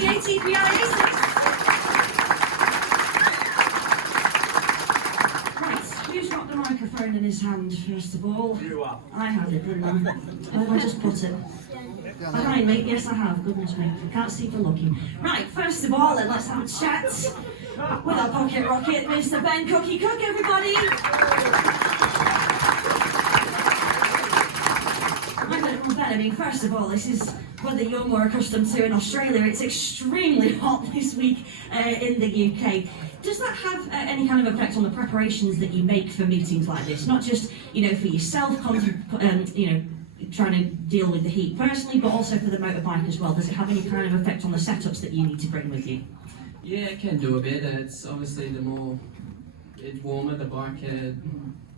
the ATPI Aces. Right, who's got the microphone in his hand, first of all? You are. I have it, didn't I? Where did I just put it? Behind me, yes I have, goodness me, I can't see for looking. Right, first of all, let's have a chat with our pocket rocket, Mr. Ben Cookie Cook, everybody! I mean, first of all, this is whether you're more accustomed to in Australia, it's extremely hot this week in the UK. Does that have any kind of effect on the preparations that you make for meetings like this? Not just, you know, for yourself, you know, trying to deal with the heat personally, but also for the motorbike as well. Does it have any kind of effect on the setups that you need to bring with you? Yeah, it can do a bit. It's obviously the more it's warmer, the bike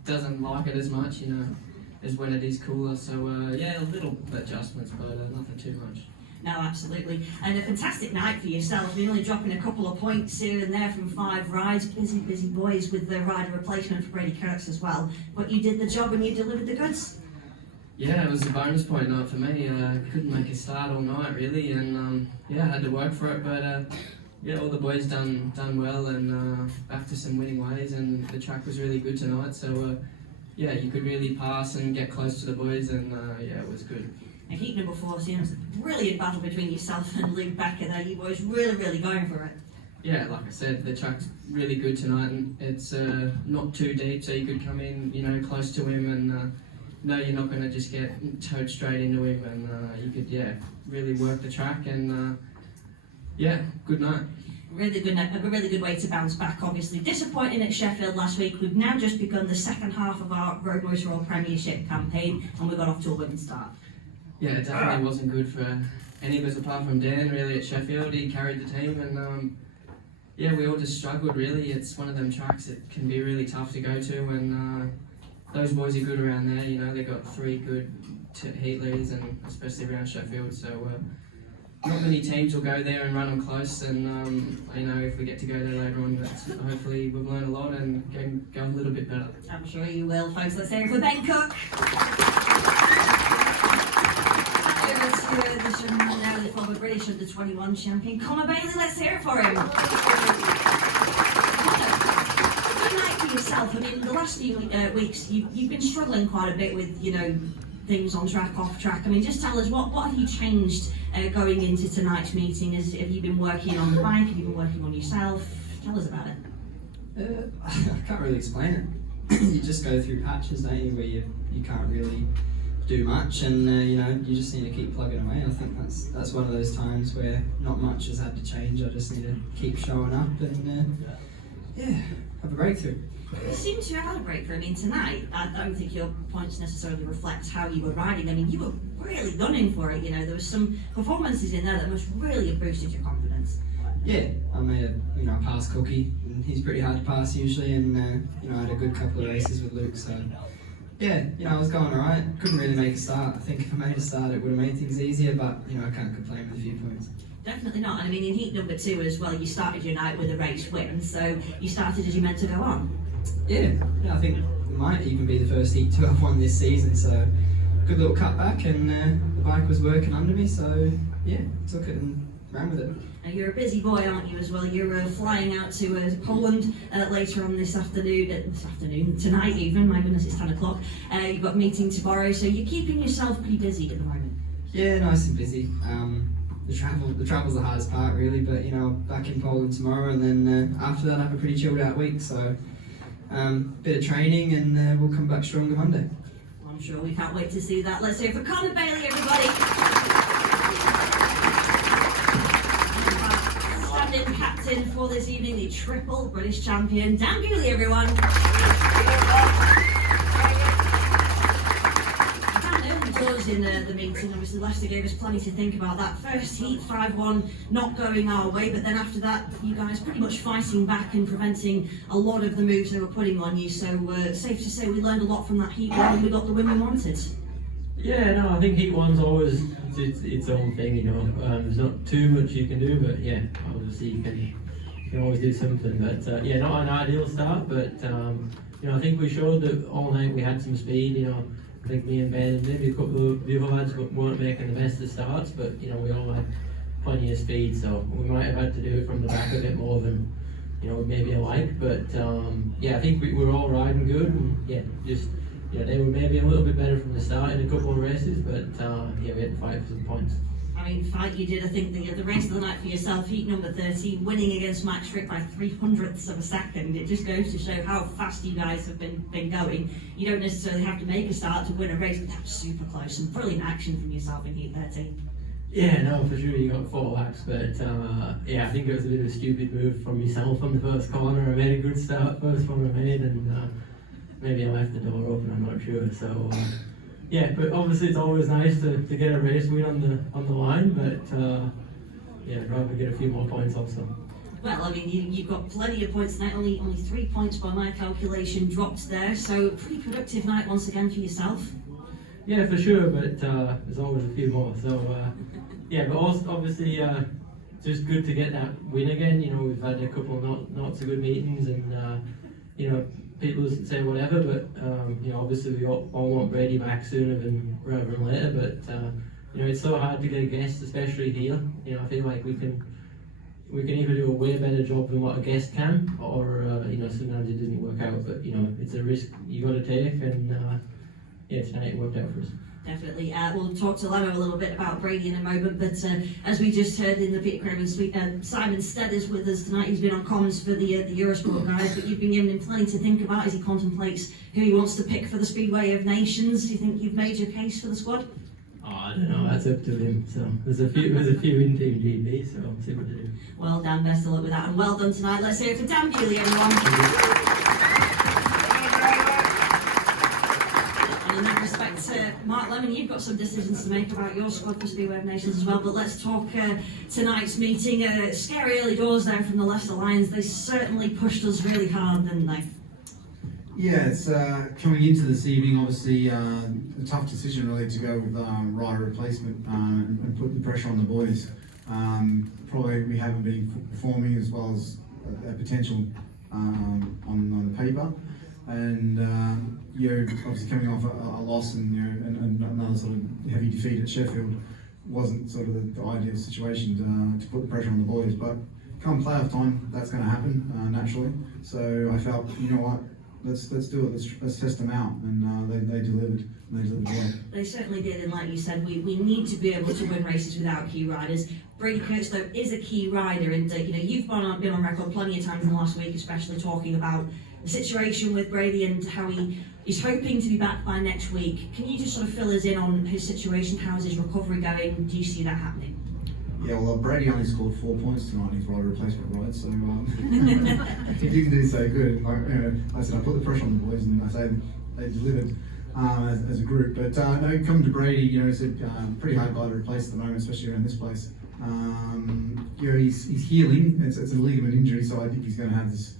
doesn't like it as much, you know, as when it is cooler. So yeah, a little adjustments, but nothing too much. No, absolutely. And a fantastic night for yourself. You're only dropping a couple of points here and there from 5 rides. Busy boys with the rider replacement for Brady Kirks as well. But you did the job and you delivered the goods. Yeah, it was a bonus point night for me. Couldn't make a start all night really, and yeah, I had to work for it. But yeah, all the boys done well, and back to some winning ways. And the track was really good tonight. So yeah, you could really pass and get close to the boys, and yeah, it was good. And heat number 14 was a brilliant battle between yourself and Luke Becker there. You boys really going for it. Yeah, like I said, the track's really good tonight, and it's not too deep, so you could come in, you know, close to him, and no, you're not going to just get towed straight into him, and you could, yeah, really work the track, and yeah, good night. Really good night, a really good way to bounce back, obviously. Disappointing at Sheffield last week. We've now just begun the second half of our Road Motor World Premiership campaign, and we got off to a winning start. Yeah, it definitely wasn't good for any of us apart from Dan, really, at Sheffield. He carried the team, and yeah, we all just struggled, really. It's one of them tracks that can be really tough to go to, and those boys are good around there, you know. They got 3 good heat leaders, and especially around Sheffield, so not many teams will go there and run them close, and you know, if we get to go there later on, hopefully we've learned a lot and go a little bit better. I'm sure you will, folks. Let's hear it for Ben Cook. This gentleman now, the former British under-21 champion, Conor Bailey. Let's hear it for him. Good night for yourself. I mean, the last few weeks, you've been struggling quite a bit with, you know, things on track, off track. I mean, just tell us, what have you changed going into tonight's meeting? Have you been working on the bike? Have you been working on yourself? Tell us about it. I can't really explain it. You just go through patches, don't you, where you can't really do much, and you know, you just need to keep plugging away. I think that's one of those times where not much has had to change. I just need to keep showing up and yeah, have a breakthrough. You seem to have had a breakthrough. I mean, tonight, I don't think your points necessarily reflect how you were riding. I mean, you were really gunning for it. You know, there was some performances in there that must really have boosted your confidence. Yeah, I made a pass Cookie, and he's pretty hard to pass usually, and you know, I had a good couple of races with Luke, so yeah, you know, I was going alright. Couldn't really make a start. I think if I made a start, it would have made things easier, but you know, I can't complain with a few points. Definitely not. And I mean, in heat number 2 as well, you started your night with a race win, so you started as you meant to go on. Yeah, I think it might even be the first heat 2 I've won this season, so good little cutback, and the bike was working under me, so yeah, took it and ran with it. Now, you're a busy boy, aren't you, as well? You're flying out to Poland later on this afternoon, tonight even, my goodness, it's 10 o'clock. You've got a meeting tomorrow, so you're keeping yourself pretty busy at the moment. Yeah, nice and busy. The travel's the hardest part, really, but you know, back in Poland tomorrow, and then after that I have a pretty chilled out week, so bit of training, and we'll come back stronger Monday. Well, I'm sure we can't wait to see that. Let's hear it for Conor Bailey, everybody. Stand-in captain for this evening, the triple British champion, Dan Bewley, everyone. In the meeting, obviously Leicester gave us plenty to think about. That first heat, 5-1, not going our way, but then after that, you guys pretty much fighting back and preventing a lot of the moves they were putting on you. So safe to say we learned a lot from that heat 1 and we got the win we wanted. Yeah, no, I think heat 1's always its own thing, you know. There's not too much you can do, but yeah, obviously you can always do something. But yeah, not an ideal start, but you know, I think we showed that all night we had some speed, you know. I think me and Ben and maybe a couple of the other lads weren't making the best of starts, but you know, we all had plenty of speed, so we might have had to do it from the back a bit more than maybe I like. But yeah, I think we were all riding good, and yeah, just they were maybe a little bit better from the start in a couple of races, but yeah, we had to fight for some points. I mean, fight you did. I think the race of the night for yourself, heat number 13, winning against Max Frick by 0.03 of a second. It just goes to show how fast you guys have been going. You don't necessarily have to make a start to win a race, but that was super close. Some brilliant action from yourself in heat 13. Yeah, no, for sure you got 4 laps, but yeah, I think it was a bit of a stupid move from myself on the first corner. I made a good start, first one I made, and maybe I left the door open, I'm not sure. So yeah, but obviously it's always nice to get a race win on the line, but yeah, I'd rather get a few more points also. Well, I mean, you've got plenty of points tonight, only 3 points by my calculation dropped there, so pretty productive night once again for yourself. Yeah, for sure, but there's always a few more. So yeah, but also obviously just good to get that win again. We've had a couple of not so good meetings, and people say whatever, but obviously we all want Brady back sooner rather than later. But it's so hard to get a guest, especially here. I feel like we can either do a way better job than what a guest can, or sometimes it doesn't work out. But it's a risk you got to take, and yeah, tonight it worked out for us. Definitely. We'll talk to Lemmo a little bit about Brady in a moment, but as we just heard in the Peter Craven suite, Simon Stead is with us tonight. He's been on comms for the Eurosport guys, but you've been giving him plenty to think about as he contemplates who he wants to pick for the Speedway of Nations. Do you think you've made your case for the squad? Oh, I don't know. That's up to him. So there's a few in Team GB, so I'll see what to do. Well, Dan, best of luck with that, and well done tonight. Let's hear it for Dan Bewley, everyone. In that respect, Mark Lemon, you've got some decisions to make about your squad for Speedway of Nations as well, but let's talk tonight's meeting. Scary early doors down from the Leicester Lions. They certainly pushed us really hard, didn't they? Yeah, it's coming into this evening, obviously a tough decision really to go with rider replacement and put the pressure on the boys. Probably we haven't been performing as well as a potential on the paper. And obviously coming off a loss and and another sort of heavy defeat at Sheffield wasn't sort of the ideal situation to put the pressure on the boys. But come playoff time, that's going to happen naturally. So I felt, what, let's do it. Let's test them out, and they delivered. And they delivered well. They certainly did, and like you said, we need to be able to win races without key riders. Brady Kurtz, though, is a key rider, and you've been on record plenty of times in the last week, especially talking about the situation with Brady and how he is hoping to be back by next week. Can you just sort of fill us in on his situation? How is his recovery going? Do you see that happening? Yeah, well, Brady only scored 4 points tonight in his rider replacement ride, so he didn't do so good. Like I said, I put the pressure on the boys, and I say they delivered as a group. But no, coming to Brady, it's a pretty hard guy to replace at the moment, especially around this place. He's healing. It's a ligament injury, so I think he's going to have this.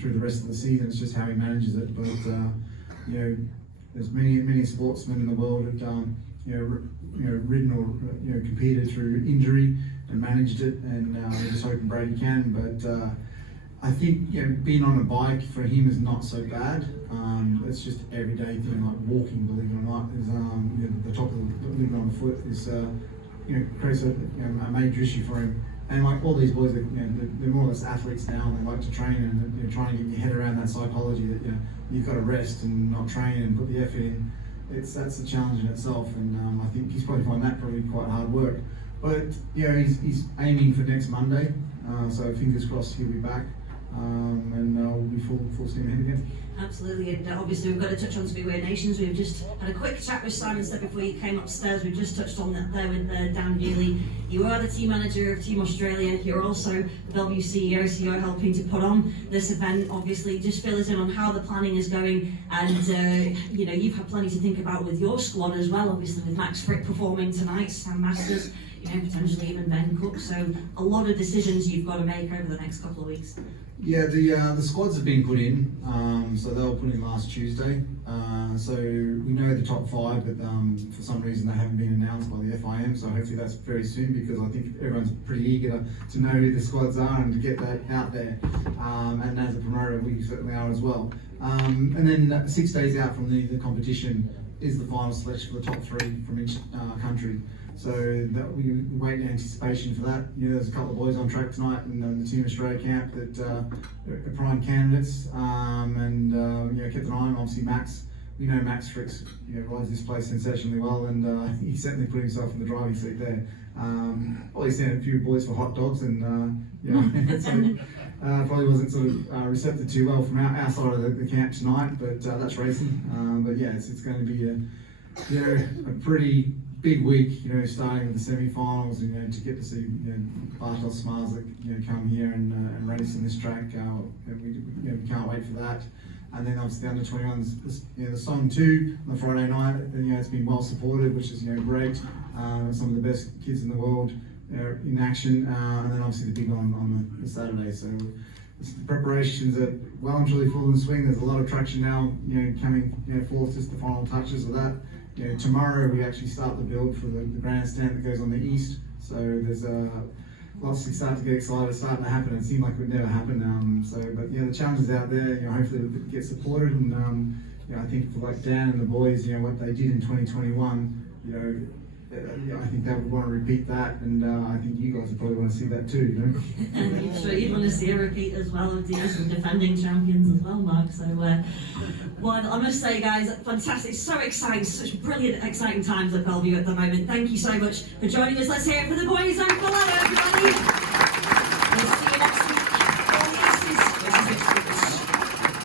Through the rest of the season, it's just how he manages it. But there's many sportsmen in the world that ridden or competed through injury and managed it, and we're just hoping Brady can. But I think being on a bike for him is not so bad. It's just an everyday thing like walking. Believe it or not, is the top of the ligament on the foot is creates a major issue for him. And like all these boys, they're more or less athletes now, and they like to train, and they're trying to get your head around that psychology that you've got to rest and not train and put the effort in. That's a challenge in itself, and I think he's probably finding that probably quite hard work. But he's aiming for next Monday, so fingers crossed he'll be back, and we'll be full steam ahead again. Absolutely, and obviously we've got to touch on Speedway Nations. We've just had a quick chat with Simon Stead before you came upstairs. We've just touched on that there with Dan Bewley. You are the team manager of Team Australia. You're also the Belle Vue CEO, so you're helping to put on this event. Obviously, just fill us in on how the planning is going, and you've had plenty to think about with your squad as well. Obviously, with Max Frick performing tonight, Sam Masters, potentially even Ben Cook. So a lot of decisions you've got to make over the next couple of weeks. Yeah, the squads have been put in, so they were put in last Tuesday. So we know the top 5, but for some reason they haven't been announced by the FIM. So hopefully that's very soon, because I think everyone's pretty eager to know who the squads are and to get that out there. And as a promoter, we certainly are as well. And then 6 days out from the competition is the final selection for the top 3 from each country. So that we wait in anticipation for that. You know, there's a couple of boys on track tonight in the Team Australia camp that are prime candidates, and you know, kept an eye on. Obviously, Max. We know Max Fricks, you know, rides this place sensationally well, and he certainly put himself in the driving seat there. Well, he sent a few boys for hot dogs, and you know, so, probably wasn't sort of receptive too well from our side of the camp tonight, but that's racing. But yeah, it's going to be a pretty big week, you know, starting with the semi-finals, and you know, to get to see, you know, Bartos Smarzlik, you know, come here and race in this track. We can't wait for that. And then obviously the under-21s, you know, the Song 2 on the Friday night, you know, it's been well supported, which is, you know, great. Some of the best kids in the world, you know, in action, and then obviously the big one on the Saturday. So the preparations are well and truly full in swing. There's a lot of traction now, you know, coming, you know, forth, just the final touches of that. You know, tomorrow we actually start the build for the grandstand that goes on the east. So there's lots to start to get excited. It's starting to happen. It seemed like it would never happen. But yeah, the challenges out there. You know, hopefully it gets supported. And you know, I think for like Dan and the boys, you know, what they did in 2021. You know, I think they would want to repeat that, and I think you guys would probably want to see that too. You know. And I'm sure you'd want to see a repeat as well of some defending champions as well, Mark. So, well, I must say, guys, fantastic, so exciting, such brilliant, exciting times at Belle Vue at the moment. Thank you so much for joining us. Let's hear it for the boys down below, everybody.